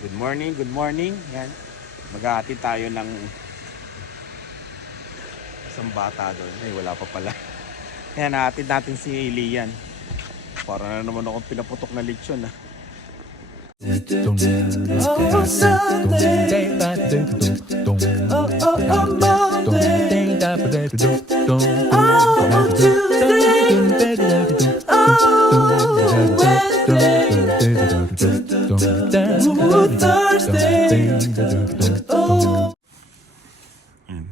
Good morning, good morning. Yan. Mag-aati tayo ng isang bata doon. Ay, wala pa pala. Yan, naatid natin si Lian. Para na naman akong pinaputok na lechon ah. Oh, Sunday. Oh, oh, oh, Monday. Oh, Tuesday. Ooh, Thursday. Oh. Yan.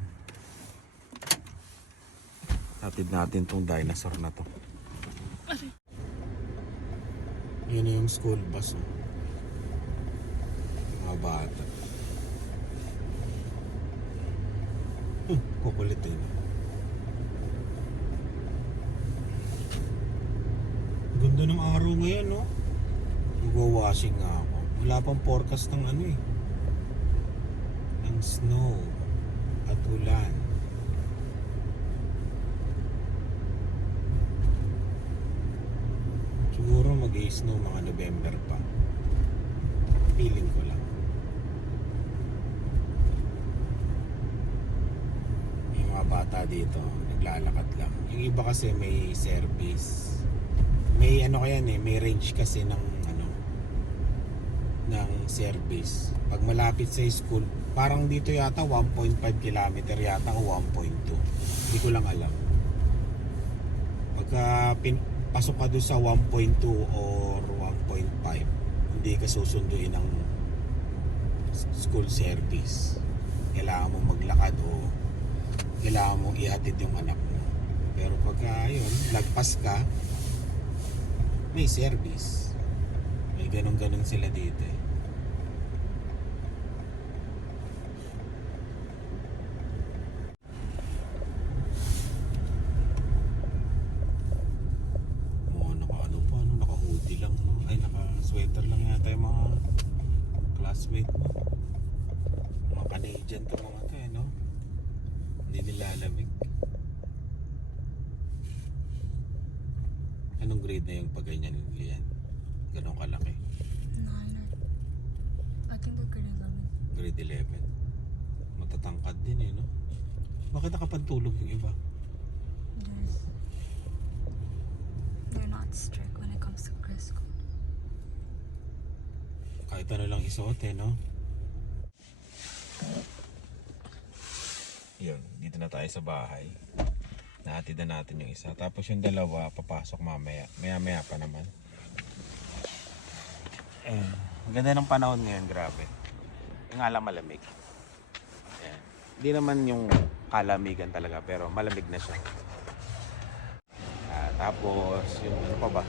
Atid natin tong dinosaur na to. Yun na yung school bus. Oh. Mga bata. Hmm, kukulit eh. Ganda ng araw ngayon, no? Nagwa-washing nga ako. Wala pang forecast ng ano eh. Ng snow at ulan. Siguro mag-snow mga November pa. Feeling ko lang. May mga bata dito, naglalakad lang. Yung iba kasi may service. May ano kaya eh, may range kasi ng ng service. Pag malapit sa school, parang dito yata 1.5 kilometer yata o 1.2. Hindi ko lang alam. Pagka pin, pasok ka doon sa 1.2 or 1.5, hindi ka susunduin ng school service. Kailangan mo maglakad o kailangan mo ihatid yung anak mo. Pero pagka yun, lagpas ka, may service. May ganun-ganun sila dito eh. Oo, naka ano pa, ano, naka hoodie lang, no? Ay, naka sweater lang yata yung mga classmate mo. Mga Canadian to mga to, eh, no? Hindi nila alamig. Anong grade na yung pag ganyan, Lian? Ganun kalaki. Nine. I think they're grade 11. Grade 11. Matatangkad din eh, no? Bakit nakapantulog yung iba? There's, they're not strict when it comes to dress code. Kahit ano lang isuot eh, no? Yun, dito na tayo sa bahay. Nahatid na natin yung isa. Tapos yung dalawa, papasok mamaya. Maya-maya pa naman. Eh, ang ganda ng panahon ngayon, grabe. Nga lang malamig. Ayan. Hindi naman yung kalamigan talaga, pero malamig na siya. Ah, tapos, yung ano pa ba?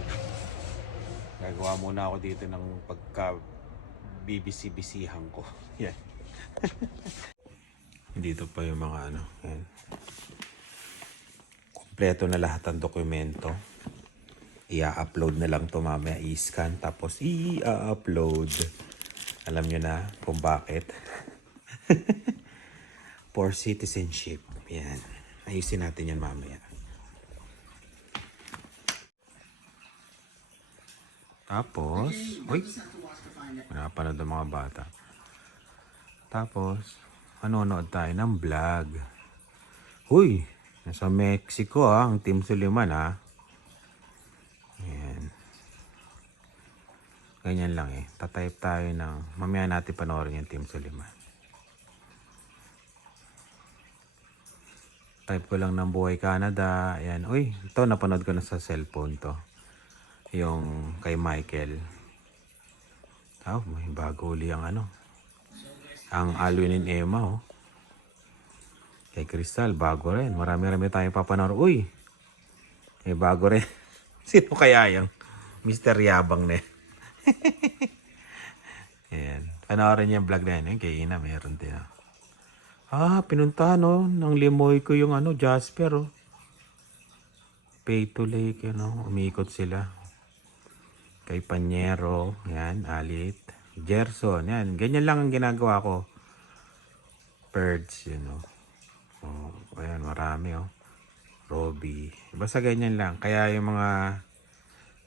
Gagawa muna ako dito ng pagka BBC-bisihan ko. Yan. dito pa yung mga ano. Yan. Kompleto na lahat ng dokumento. I-upload na lang to mamaya. I-scan tapos i-upload. Alam nyo na kung bakit. For citizenship. Yan. Ayusin natin yan mamaya. Tapos, uy, Napanood ng mga bata. Tapos, manonood tayo ng vlog. Huy, nasa Mexico ah, ang Team Suliman ah. Ayan. Ganyan lang eh. Tatype tayo ng, mamaya natin panoorin yung Team Suliman. Type ko lang ng Buhay Canada. Ayan. Uy, ito napanood ko na sa cellphone to. Yung kay Michael. Oh, may bago uli ang ano. Ang Alwin and Emma, oh. Kay Crystal, bago rin. Marami-rami tayong papanood. Uy! May bago rin. Sino kaya yung Mr. Yabang na? Ayan. Panoorin niya yung vlog na yan. Yung kay Ina, meron din. Oh. Ah, pinuntahan, oh. Nang limoy ko yung ano, Jasper, oh. Pay to Lake, you know. Umikot sila kay Panyero, yan, Alit, Gerson, yan. Ganyan lang ang ginagawa ko. Birds, you know. Oh, ayan, marami, oh. Robbie. Basta ganyan lang. Kaya yung mga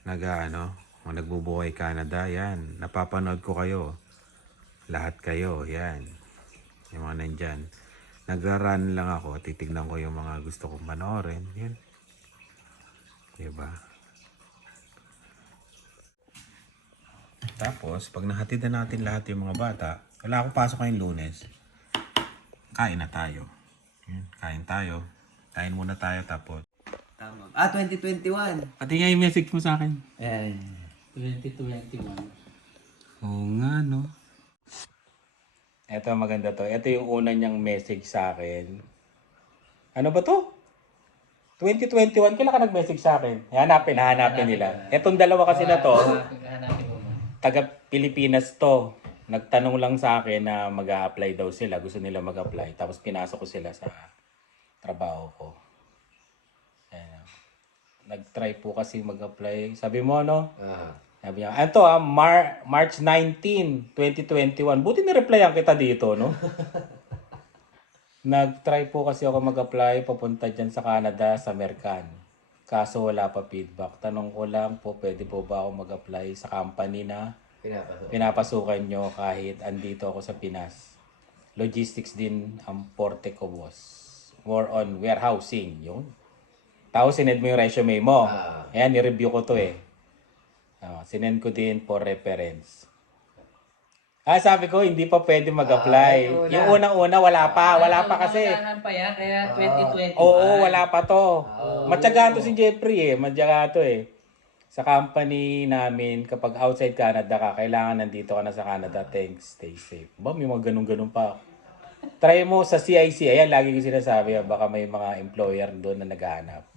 nag, ano, mga nagbubuhay Canada, yan. Napapanood ko kayo. Lahat kayo, yan. Yung mga nandyan. Nagra-run lang ako. Titignan ko yung mga gusto kong panoorin. Yan. Diba? Tapos, pag nahatid na natin lahat yung mga bata, wala akong pasok ngayong lunes. Kain na tayo. Yan, kain tayo. Kain muna tayo tapos. Tama. Ah, 2021. Pati nga yung message mo sa akin. Ayan. 2021. Oo nga, no? Ito, maganda to. Ito yung una niyang message sa akin. Ano ba to? 2021, kailan ka nag-message sa akin? Hanapin, hanapin nila. Etong dalawa kasi na to, Hanapin taga Pilipinas to. Nagtanong lang sa akin na mag apply daw sila. Gusto nila mag-apply. Tapos pinasok ko sila sa trabaho ko. Nag-try po kasi mag-apply. Sabi mo, no? Ah. Sabi niya, ito ah, Mar- March 19, 2021. Buti na-replyan kita dito, no? Nag-try po kasi ako mag-apply papunta dyan sa Canada, sa Mercan. Kaso wala pa feedback. Tanong ko lang po, pwede po ba ako mag-apply sa company na Pinapasok. pinapasukan nyo kahit andito ako sa Pinas. Logistics din ang forte ko, boss. More on warehousing, yun. Tapos sinend mo yung resume mo. Ah. Ayan, ni-review ko to eh. Ah, sinend ko din for reference. Ah, sabi ko, hindi pa pwede mag-apply. Ah, yung una. yung unang-una, wala pa. Wala pa kasi. Naunahan pa yan, kaya 2021. Oo, wala pa to. Oo. Matyaga to si Jeffrey eh. Matyaga to eh. Sa company namin, kapag outside Canada ka, kailangan nandito ka na sa Canada. Thanks, stay safe. Ba, may mga ganun-ganun pa. Try mo sa CIC. Ayan, lagi ko sinasabi. ah, Baka may mga employer doon na naghahanap.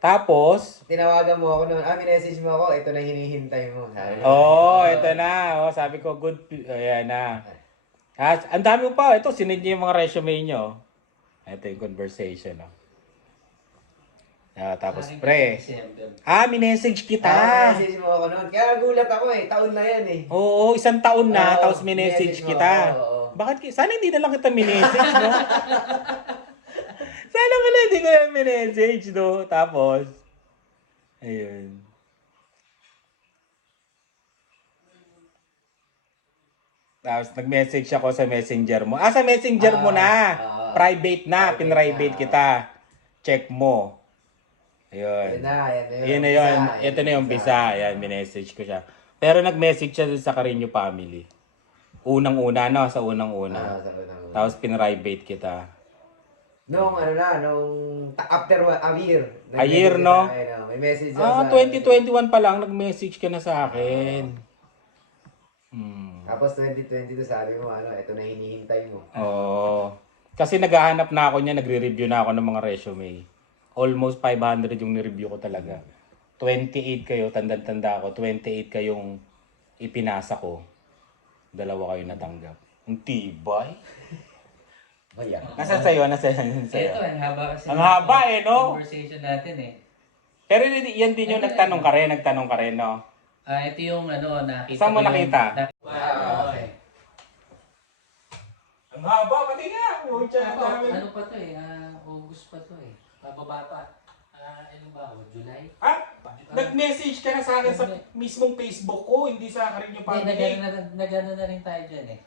Tapos, Tinawagan mo ako noon. Ah, minessage mo ako. Ito na hinihintay mo. Sabi ko. oh, ito na. Oh, sabi ko, good. p- Ayan na. Ah, ang dami mo pa. Ito, sinend niyo yung mga resume nyo. Ito yung conversation. Oh. Ah, tapos, pre. Ah, minessage kita. Ah, minessage mo ako noon. Kaya gulat ako eh. Taon na yan eh. Oo, isang taon na, Oo, tapos minessage minessage mo kita. ako, oo. Bakit? ki- Sana hindi na lang kita minessage, no? Sana pala hindi ko na minessage, no? Tapos, ayun. Tapos nag-message ako sa messenger mo. Ah, sa messenger mo na. ah. Private na, Private pinrivate na. kita. Check mo. Ayun. Yan na, yan na Yun na yun. Ito na yung visa. Ayan, minessage ko siya. Pero nag-message siya sa Carino family. Unang-una, no? Sa unang-una. Ah, sabi ng- Tapos pinrivate kita. Nung ano na, nung after one, a year. A year, no? Ay, no? May message Ah, sa- 2021 pa lang, nag-message ka na sa akin. Hmm. Tapos 2022 sabi mo, ano, ito na hinihintay mo. Oo. Kasi naghahanap na ako niya, nagre-review na ako ng mga resume. Almost 500 yung ni-review ko talaga. 28 kayo, tanda-tanda ako, 28 kayong ipinasa ko. Dalawa kayo natanggap. Ang tibay. Bayan. Nasaan sa'yo? Nasaan sa'yo? Ito, ang haba kasi. Ang haba eh, no? Conversation natin eh. Pero hindi- yan din yung nagtanong ka rin, nagtanong ka rin, no? Ah, ito yung ano, nakita Saan mo ko yung- nakita? na- Ah, okay. Ang haba, pati nga. Ano, ano pa to eh? Ah, August pa to eh. Bababa pa. Ah, ano ba ako? July? Ah, nag-message ka na sa akin sa mismong Facebook ko, hindi sa akin yung Hindi, family. nagano na, nagano na rin tayo dyan eh.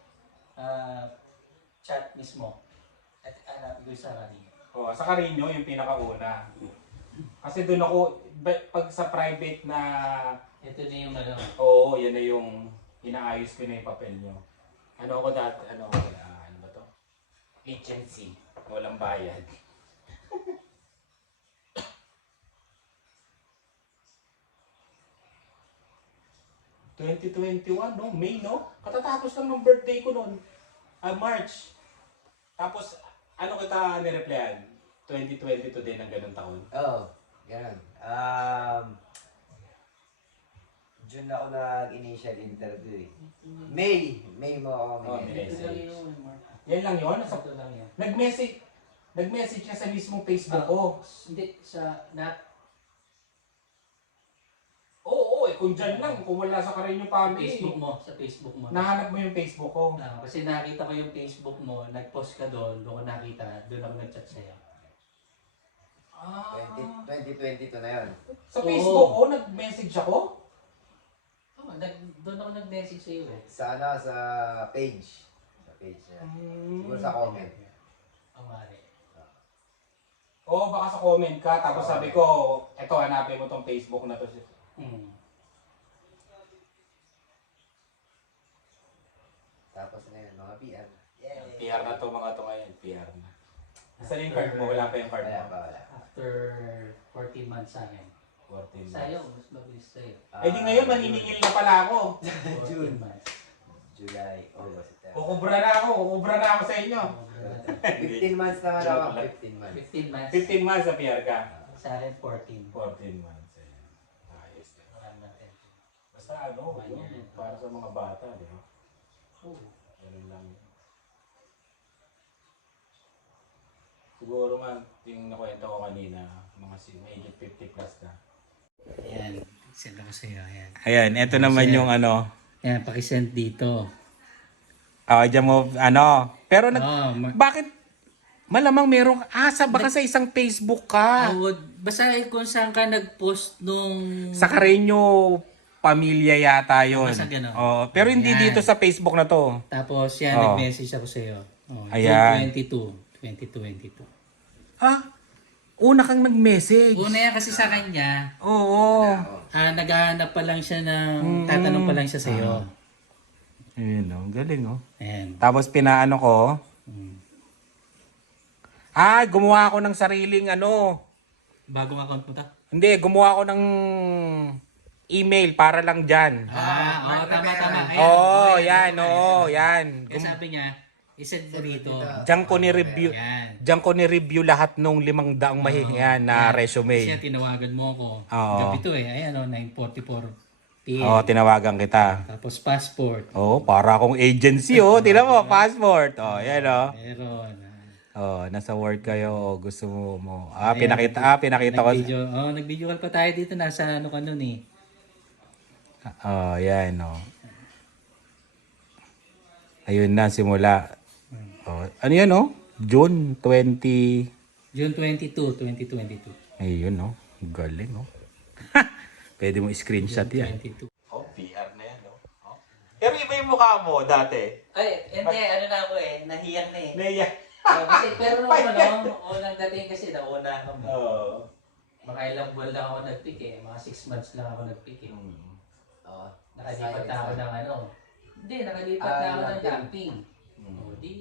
Ah, chat mismo. At hanapin ko yung sa kanina. Oh, sa Carino, yung pinakauna. Kasi doon ako, ba- pag sa private na, Ito na yung ano. oo, yan na yung inaayos ko na yung papel nyo. Ano ako dati, ano ako, ah, ano ba to? Agency. Walang bayad. ...2021, no? May, no? Katatapos lang ng birthday ko noon. Ah, March. Tapos, ano kita nireplyan? 2022 din ng ganun taon. Oo, oh, ganun. Um, June ako nag-initial interview eh. May! May mo ako Oh, Message. Yan lang yun. Sa, lang yun. nag-message, nag-message niya sa mismong Facebook ko. Hindi, sa, na, Oo, oo, eh, kung dyan lang, kung wala sa Carino family. Facebook mo, sa Facebook mo. Nahanap mo yung Facebook ko. Ah, kasi nakita ko yung Facebook mo, nag-post ka doon, doon ko nakita, doon ako nag-chat sa'yo. Ah, 20, 2022 na yun. sa Oo. Facebook ko, nag-message ako? Oh, nag, doon ako nag-message sa iyo eh. Sa ano, sa page. Sa page niya. Siguro sa comment. Ang mari. Oo, baka sa comment ka. Tapos sabi ko, eto hanapin mo tong Facebook na to. Hmm. Tapos na yun, mga PR. Yay! PR na to mga to ngayon. PR na. Saan yung card mo? Wala pa yung card Wala mo. pa, wala. After 14 months sa akin. 14 Sa'yo, mas mabilis sa'yo. Eh di ngayon, maniningil na pala ako. 14 months. July, August, September. Kukubra na ako. Kukubra na ako sa inyo. 15 months naman ako. Joke lang. 15 months. 15 months. 15 months na PR ka. Sa akin, 14. 14 months. Ayan. Ayos. din. Marami natin. Basta ano, yun, para sa mga bata, di ba? Oo. Ganun lang. yun. Siguro man, yung nakwento ko kanina, mga si mahigit 50 plus na. Ayan. Send ako sa'yo. Ayan. Ayan, ito naman yung ano. Ayan, pakisend dito. Ah, dyan mo, ano. Pero nag, Oh, ma- bakit, malamang merong, ah, sa, baka sa isang Facebook ka. Oh, basta kung saan ka nag-post nung... Sa Carreño pamilya yata yun. Basta ganun. Oh, pero hindi Ayan. dito sa Facebook na to. Tapos yan, Oh. nag-message ako sa'yo. Oh, Ayan. June 22. 2022. Ha? Una kang nag-message. Una yan kasi sa kanya, Oo. ah, naghahanap pa lang siya ng... Tatanong pa lang siya sa'yo. Ayun, oh, galing oh. Ayan. Tapos pinaano ko, Mm. ah, gumawa ako ng sariling ano. Bagong account mo ta? Hindi, gumawa ako ng email para lang dyan. Ah, oo, tama, tama. Ayan. Oo, Oo, yan, oo, yan. Kaya sabi niya, isend mo rito. Diyan ko ni-review. Yan. Diyan ko ni-review lahat nung limang daang mahihiyan na Kasi resume. tinawagan mo ako. Oo. Gabi to eh. Ayan o, 9.44 p.m. Oo, tinawagan kita. Tapos passport. Oo, para akong agency oh. Tingnan mo, passport. Oh, yan oh. Meron. Oh, nasa work kayo, oh, gusto mo, mo. Ah, pinakita, ah, pinakita ko. Nag-video, oh, nag-video call pa tayo dito. Nasa ano ka nun eh. Oh, yan, oh. Ayun na, simula. Oh, ano yan, oh? June 20. June 22, 2022. Ayun, oh. Galing, oh. Pwede mo screenshot yan. 22. Oh, PR na yan, oh. oh. Pero iba yung mukha mo dati. Ay, hindi. Ano na ako eh. Nahiyan na eh. Naya. Oh, kasi, pero nung ano, unang dating kasi nauna ako. Oh. Mga ilang buwan lang ako nag-pick eh. Mga 6 months lang ako nag-pick eh. Oo. Nakalipat na ako ng ano. Hindi, nakalipat Ah, na ako ng camping. camping. Hmm. O, di,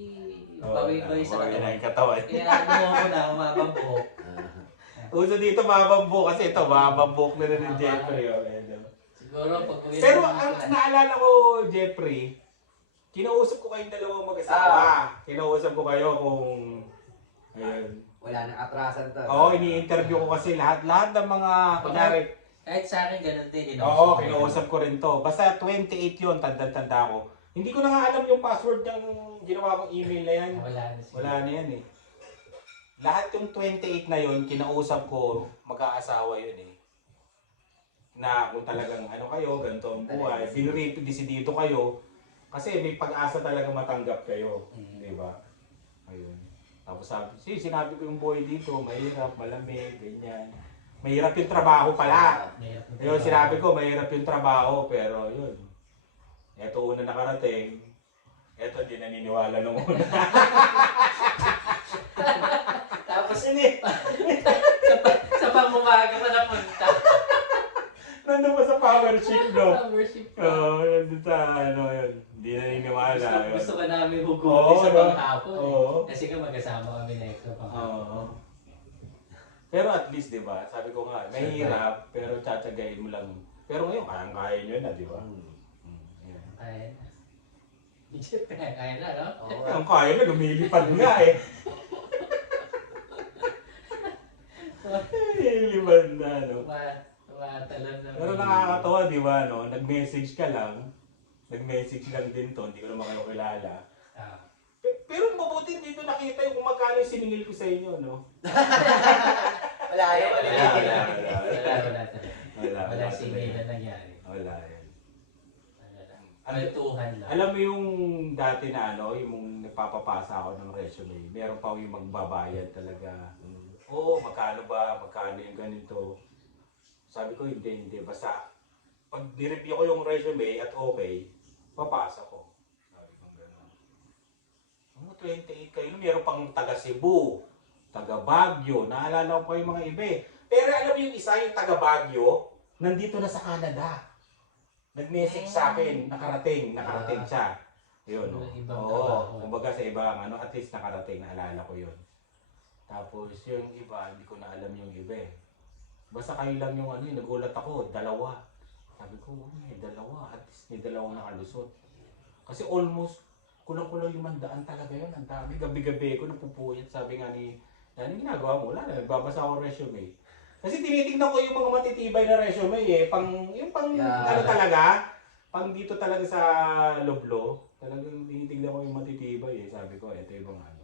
Oh, bawi-bawi sa bawi na katawan. yung katawan. Kaya ano ko na, umabang buhok. Ah. Uso dito mabambok kasi ito mabambok na rin ni Jeffrey. Oh, oh. Siguro pag uwi Pero ang ako, naalala ko, Jeffrey, kinausap ko kayong dalawang mag-asawa. Kinausap ko kayo kung... Ayun. Wala nang atrasan to. Oo, ini-interview ko kasi lahat-lahat ng mga... Kunyari, kahit sa akin ganun din. oo, ko kinausap ko rin to. Basta 28 yun, tanda-tanda ko. Hindi ko na nga alam yung password ng ginawa kong email na yan. yun. Wala na siya. Wala na yan eh. Lahat yung 28 na yun, kinausap ko, mag-aasawa yun eh. Na kung talagang ano kayo, ganito ang buhay, binrip, disidido kayo, kasi may pag-asa talaga matanggap kayo. Di ba? Ayun. Tapos sabi, si, sinabi ko yung boy dito, mahirap, malamig, ganyan. Mahirap yung trabaho pala. Mahirap na Yun, sinabi ko, mahirap yung trabaho, pero yun. Ito una nakarating. Ito, di naniniwala nung una. Tapos Hindi. sa, pa, sa pangumaga pa napunta. Nandun pa sa power shift, no? Worship ko. Oo, nandun sa ano yun. Hindi naniniwala. Gusto, gusto ka namin hugutin Oo, sa no? panghapon. Oo. Eh. Kasi ka magkasama kami na extra panghapon. Oo. Pero at least, di ba? Sabi ko nga, mahirap, pero tsatsagayin mo lang. Pero ngayon, kayang-kaya nyo na, di ba? Mm, yan. Kaya na. Isip kaya, na, no? Oo. Ang kaya na, lumilipad nga eh. Lumilipad na, no? Tuma- Tumatalon na. Pero nakakatawa, di ba, no? Nag-message ka lang. Nag-message lang din to, hindi ko naman kayo kilala. Pe- Pero mabuti dito nakita yung kung magkano yung siningil ko sa inyo, no? Wala yun. Wala, Wala, wala, wala, wala, wala. wala talaga. Wala, Wala singil na nangyari. Wala yan. Wala lang. Kwentuhan lang. Alam mo yung dati na ano, yung nagpapapasa ako ng resume, meron pa yung magbabayad talaga. Oo, magkano ba, magkano yung ganito. Sabi ko, hindi, hindi. Basta, pag nireview ko yung resume at okay, papasa ko. Sabi ko gano'n. Ano, 28 kayo, meron pang taga Cebu, taga Baguio, naalala ko pa yung mga iba eh. Pero alam yung isa, yung taga Baguio, nandito na sa Canada. Nag-message sa akin, nakarating, nakarating siya. Yun, no? Ibang trabaho. Oo, kumbaga sa ibang ano, at least nakarating, naalala ko yun. Tapos yung iba, hindi ko na alam yung iba eh. Basta kayo lang yung ano, yun, nagulat ako, dalawa. Sabi ko, "Oh, may dalawa, at least may dalawang nakalusot. Kasi almost, kulang-kulang yung mandaan talaga yun. Ang dami, gabi-gabi ko napupuyat. Sabi nga ni, ano ginagawa mo? Wala na, nagbabasa ako resume. Kasi tinitingnan ko yung mga matitibay na resume eh. Pang, yung pang, Yeah. ano talaga, pang dito talaga sa Loblo, talagang tinitingnan ko yung matitibay eh. Sabi ko, yung mga ano.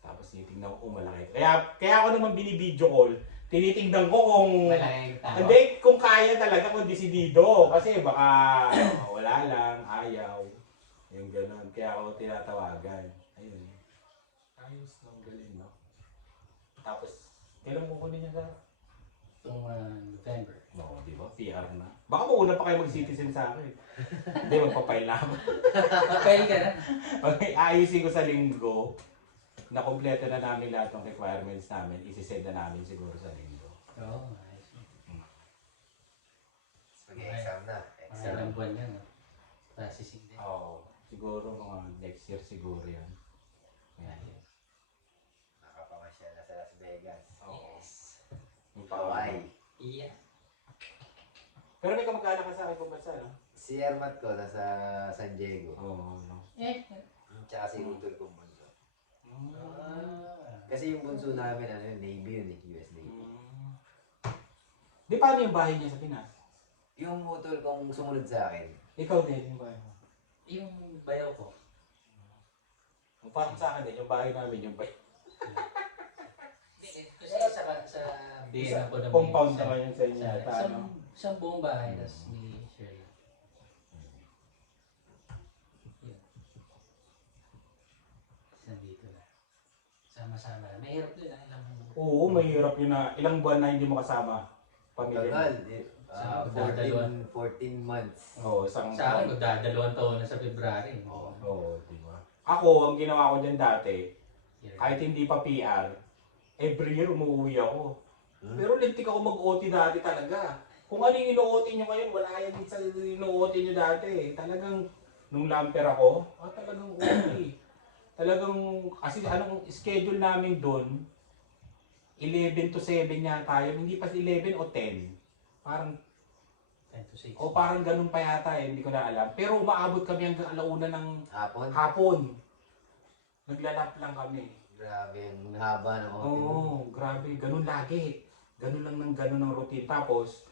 Tapos tinitingnan ko kung malaki. Kaya, kaya ako naman binibideo call, tinitingnan ko kung... Malaking tao. Hindi, kung kaya talaga, kung desidido. Kasi baka wala lang, ayaw. Yung ganun. Kaya ako tinatawagan. Ayun. Ayos ng galing, no? Tapos, kailan mo kunin niya sa... Itong ah, November. Oo, di ba? PR na. Baka mauna pa kayo mag-citizen sa akin. Hindi, magpapail na ako. File ka na. Okay, ayusin ko sa linggo. Na kompleto na namin lahat ng requirements namin. Isisend na namin siguro sa linggo. Oo, ayos. Mag-exam na. Mga Exam. ilang buwan yan. ah. Processing. Siguro mga next year siguro yan. Yan. Nakapamasyal na sa Las Vegas. Oo. Yes. Hawaii. Yeah. Pero may kamag-anak ka sa akin kung bansa, no? Si Ermat ko nasa San Diego. Oo, no. Eh. Tsaka si Rudol kong bunso. Ah. Kasi yung bunso namin, ano yun, Navy yun eh, US Navy. Mm. Di paano yung bahay niya sa Pinas? Yung utol kong sumunod sa akin, Ikaw din, yung bahay mo. Yung bayaw ko. Yung Parang sa akin din, yung bahay namin, yung bahay. Kasi sa, sa na may Compound naman yun sa inyo. Sa, ata, isang, no? isang buong bahay, tapos ni Shirley. Yun. Nandito na. Sama-sama na. Mahirap din ah, ilang Oo, mahirap yun na ilang buwan na hindi mo kasama. Pamilya mo. tagal, eh, Sa- dalawa. 14, 14 months. Oo, isang Sa akin, magdadalawang taon na sa February. Oo. Oo, di ba? Ako, ang ginawa ko dyan dati, Year. kahit hindi pa PR, every year umuwi ako. Hmm? Pero lintik ako mag-OT dati talaga. Kung ano yung ino-OT nyo ngayon, wala yan sa ino-OT nyo dati. Talagang, nung lamper ako, ah, talagang OT. talagang, kasi anong schedule namin doon, 11 to 7 yata yun. Hindi pa 11 o 10. Parang 10 to 6. o parang ganun pa yata eh, hindi ko na alam. Pero umaabot kami hanggang alauna ng Hapon, hapon. Naglalap lang kami. grabe, ang haba ng Oo, OT. grabe. Ganun lagi. Ganun lang ng ganun ang routine. Tapos,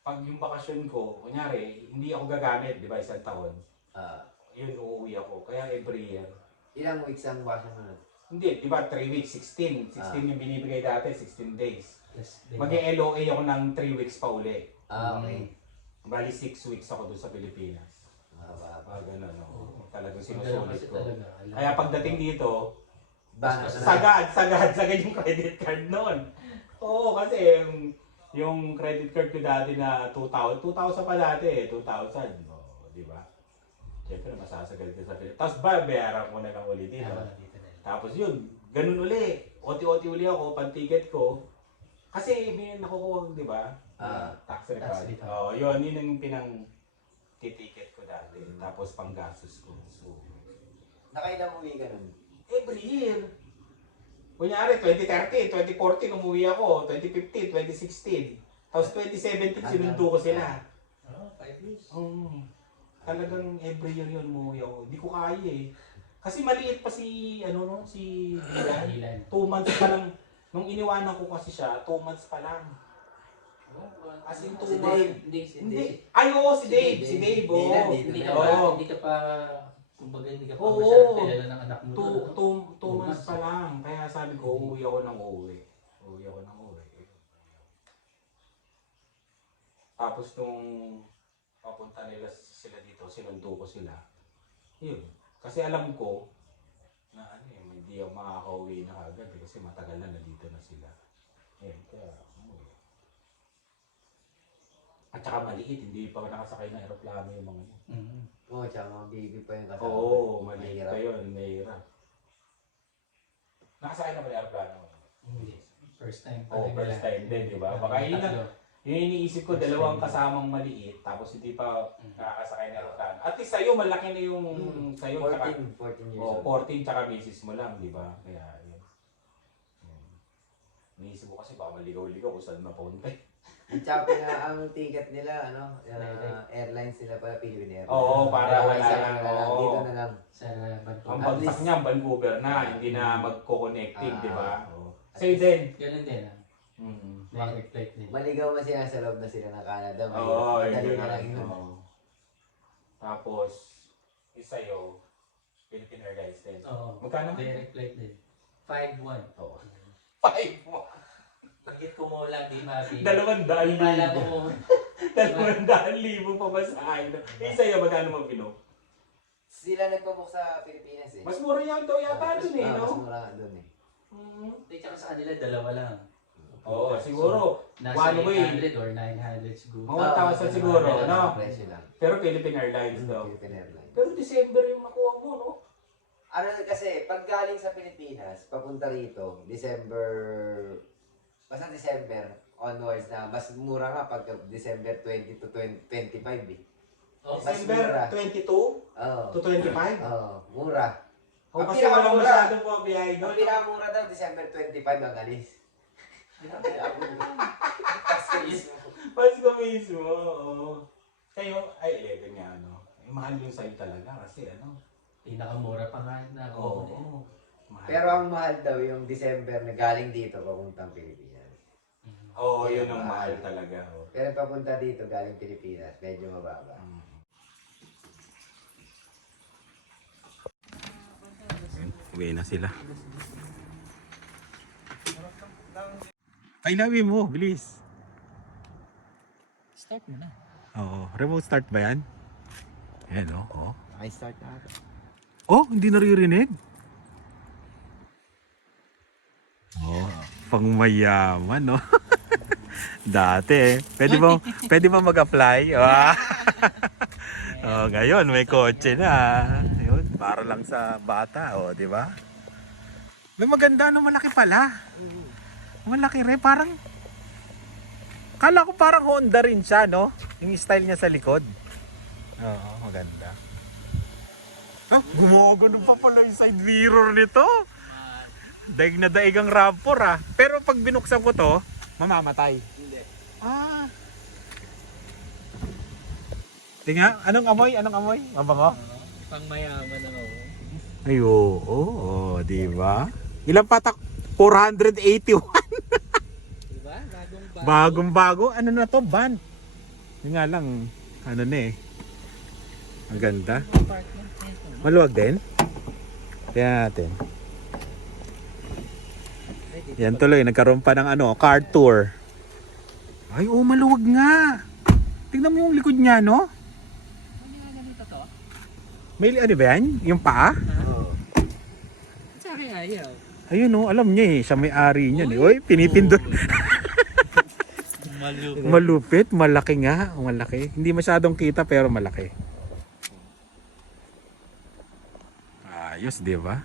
pag yung bakasyon ko, kunyari, hindi ako gagamit, di ba, isang taon. Ah, Yun, uuwi ako. Kaya every year. ilang weeks ang bakasyon mo nun? Hindi, di ba, 3 weeks, 16. 16 yung binibigay dati, 16 days. Tapos, di ba? Mag-LOA ako ng 3 weeks pa uli. Ah, okay. Bali, 6 weeks ako doon sa Pilipinas. Ah, ganun, no. Talagang sinusulit ko. Kaya pagdating dito, Bana sagad, sagad, sagad yung credit card noon. Oo, kasi yung, yung credit card ko dati na 2,000, 2,000 pa dati eh, 2,000. Oo, di ba? Siyempre, masasagad ka sa Pilipinas. Tapos ba, bayaran ko na lang ulit dito. Tapos yun, ganun uli. Oti-oti uli ako, pan-ticket ko. Kasi may nakukuha, di ba? Ah, refund. refund. Oo, yun, yun yung pinang titicket ko dati. Tapos panggastos ko. So, Nakailang uwi ka nun? every year. Kunyari, 2013, 2014 umuwi ako, 2015, 2016. Tapos 2017 sinundo ko sila. Oh, 5 years. Um, talagang every year yun umuwi ako. Hindi ko kaya eh. Kasi maliit pa si, ano no, si Dylan. Ilan? Two months pa lang. Nung iniwanan ko kasi siya, two months pa lang. As in, two Si months. Dave. Hindi, si Hindi. Dave. Ay, oo, si Si Dave. Dave. Si Dave, Hindi oo. dito Hindi ka pa, Oo. hindi ka pa, kumbaga hindi ka pa Oo. masyadong kilala ng anak mo. Two, two, two months months. pa lang. Kaya sabi ko, uuwi ako ng uuwi. Uuwi ako ng uuwi. Tapos nung papunta nila sila dito, sinundo ko sila. Yun. Kasi alam ko na ano eh, hindi ako makakauwi na agad eh, kasi matagal na nandito na sila. Yun, kaya. At saka maliit, hindi pa nakasakay ng aeroplano yung mga yun. Mm. Oo, tsaka mga baby pa yung kasama. Oo, maliit Mahirap. pa yun, mahirap. Nakasakay na ba ng aeroplano? Hindi. First time pa Oo, rin first time din, di ba? Baka yun ang- Yung iniisip ko, First dalawang kasamang maliit, tapos hindi pa nakakasakay ng aeroplano. At least sa'yo, malaki na yung sa'yo. tsaka- 14, 14 years old. 14 tsaka misis mo lang, di ba? Kaya, yun. Yun. Iniisip ko kasi baka maligaw-ligaw kung saan mapunta. Ang tsaka na ang ticket nila, ano, uh, airlines nila pala, Philippine Airlines. Oo, para wala isa lang, na lang, oo. Dito na lang. Sa Banco. Ang At bagsak least- niya, Vancouver na, hindi na magko-connecting, Ah, di ba? oo. Sa'yo din. Ganun din ah. Mm. Direct flight din. Maligaw man sila sa loob na sila ng Canada. Oo, Madali yun na na lang yun. Oo. Tapos, isa sa'yo, Philippine Airlines din. Oo. Magkano? Direct flight din. 5-1. Oo. Five mo. Higit ko mo lang, di ba? Si... Dalawang daan Kala libo. mo. Dalawang daan libo pa ba sa akin? Eh, sa'yo, magkano mo pino? Sila nagpabook sa Pilipinas eh. Mas mura yan daw yata dun eh, Ah, mas no? mura nga dun eh. Mm. Hindi, tsaka sa kanila, dalawa lang. Oo, siguro. Nasa One way. 800 or 900 siguro. Mga 1,000 siguro, no? Presyo lang. Pero Philippine Airlines daw. Philippine Airlines. Pero December yung nakuha mo, no? Ano kasi, pag galing sa Pilipinas, papunta rito, December, basta December onwards na, mas mura nga pag December 20 to 20, 25 eh. Oh, Mas December mura. 22 Oo. to 25? Oo, mura. O Ang kasi walang pinakamura. masyadong mga biyahe Ang doon. pinakamura daw, December 25 ang alis. Pasko mismo. Pasko mismo, oo. Kayo, ay 11 nga, ano. Eh, mahal yung sa'yo talaga kasi ano. Pinakamura pa nga na Oo. ako. mahal. Pero ang mahal daw yung December na galing dito papuntang Pilipinas. Oo, yun ang mahal talaga. Oh. Pero papunta dito galing Pilipinas, medyo mababa. Uwi na sila. Pailawin mo, bilis. Start mo na. Oo, remote start ba yan? Ayan, oh. oh. I-start na ako. Oh, hindi naririnig. Oh, pangmayaman, no? Dati eh. Pwede ba, pwede ba mag-apply? Ah. oh, ngayon, may kotse na. Yun, para lang sa bata, oh, di ba? May maganda, no? Malaki pala. Malaki rin, parang... Kala ko parang Honda rin siya, no? Yung style niya sa likod. Oo, maganda. Ah, gumagano pa pala yung side mirror nito. Daig na daig ang rampor ah. Pero pag binuksan ko to, mamamatay. Ah. Tinga, anong amoy? Anong amoy? Mabango? Pang mayaman ako. Ay, oo, oo, di ba? Ilang patak? 481. Diba? Bagong ba? Bagong bago. Ano na to? Van. Yung nga lang, ano na eh. Ang ganda. Maluwag din? Tingnan natin. Yan tuloy, nagkaroon pa ng ano, car tour. Ay, oh, maluwag nga. Tingnan mo yung likod niya, no? May ano ba yan? Yung paa? Oo. Sa akin ayaw. Ayun, no, alam niya eh. Siya may-ari niyan eh. Uy, pinipindot. Malupit. Malupit, malaki nga. Malaki. Hindi masyadong kita pero malaki. Ayos, di ba?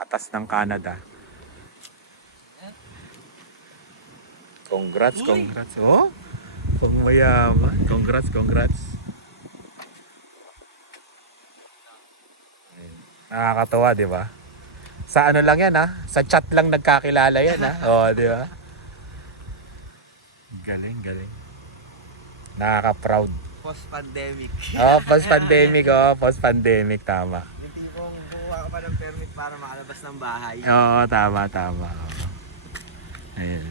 Atas ng Canada. Congrats, congrats. Oh, pang mayaman. Congrats, congrats. Nakakatawa, di ba? Sa ano lang yan, ha? Sa chat lang nagkakilala yan, ha? Oo, di ba? Galing, galing. Nakaka-proud. Post-pandemic. Oh, post-pandemic, oh, post-pandemic, tama. Yung tipong kukuha ka pa ng permit para makalabas ng bahay. Oo, tama, tama. Ayan.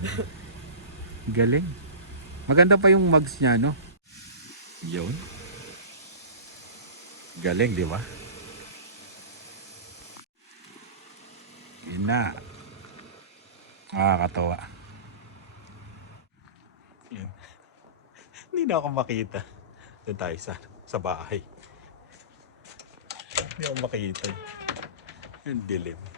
Galing. Maganda pa yung mugs niya, no? Yun. Galing, di ba? Yun na. Nakakatawa. Yun. Hindi na ako makita. Doon tayo sa, sa bahay. Hindi ako makita. Ang dilim.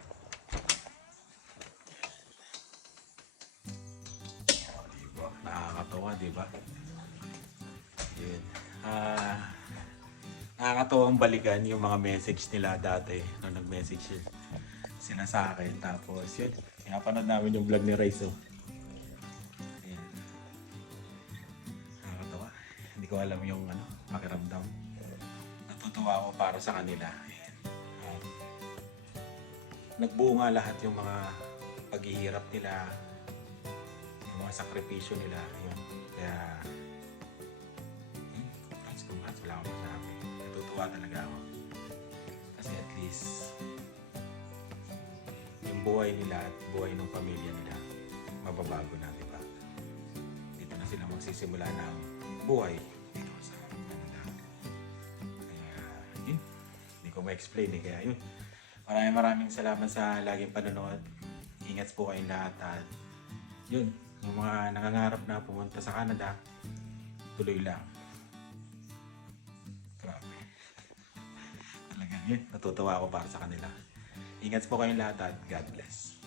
Nakakatawa, di ba? Yun. Ah, nakakatawang balikan yung mga message nila dati nung nag-message yun. sila sa akin. Tapos yun, pinapanood namin yung vlog ni Raizo. Ayan. Nakakatawa. Hindi ko alam yung ano, pakiramdam. Natutuwa ako para sa kanila. Ayan. Ah, nagbunga lahat yung mga paghihirap nila, yung mga sakripisyo nila. Yun. Kaya, hmm, congrats, congrats. Wala akong masabi. Natutuwa talaga ako. Kasi at least, yung buhay nila at buhay ng pamilya nila, mababago na, di ba? Dito na sila magsisimula ng buhay dito sa Manila. Kaya, yun. Hindi ko ma-explain eh. Kaya yun. Maraming maraming salamat sa laging panonood. Ingat po kayong lahat at yun, yung mga nangangarap na pumunta sa Canada, tuloy lang. Grabe. Talaga yun, natutuwa ako para sa kanila. Ingat po kayong lahat at God bless.